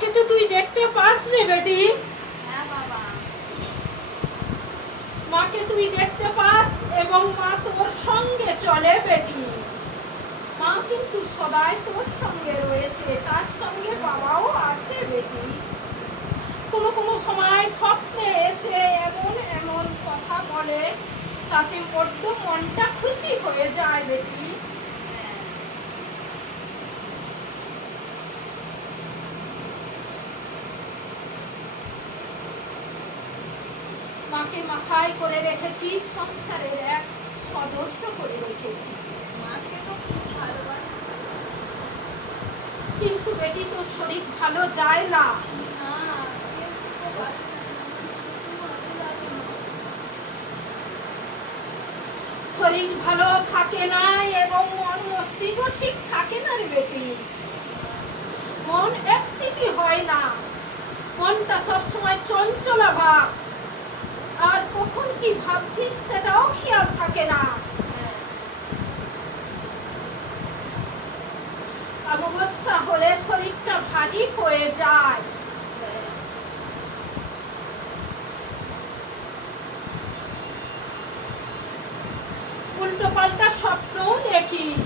মাকে তো তুই দেখতে পাস রে বেটি। হ্যাঁ বাবা। মাকে তুই দেখতে পাস এবং মা তোর সঙ্গে চলে বেটি। মা কিন্তু সদাই তোর সঙ্গে রয়েছে, তার সঙ্গে বাবাও আছে বেটি। কোনো কোনো সময় স্বপ্নে এসে এমন এমন কথা বলে, তাতে বড্ড মনটা খুশি হয়ে যায় বেটি। হ্যাঁ। মাকে মাথায় করে রেখেছি, সংসারের এক সদস্য করে রেখেছি। মাকে তো খুব ভালোবাসি। কিন্তু বেটি তোর শরীর ভালো যায় না। না, কিন্তু তো ভালো লাগে না, আমার কিছু ভালো লাগে না। শরীর ভালো থাকে না এবং মন মস্তিষ্ক ঠিক থাকে না রে বেটি। মন এক স্থিতি হয় না, মনটা সবসময় চঞ্চলা ভাব, আর কখন কি ভাবছিস সেটাও খেয়াল থাকে না। হ্যাঁ। অমাবস্যা হলে শরীরটা ভারী হয়ে যায়। হ্যাঁ। উল্টো পাল্টা স্বপ্নও দেখিস।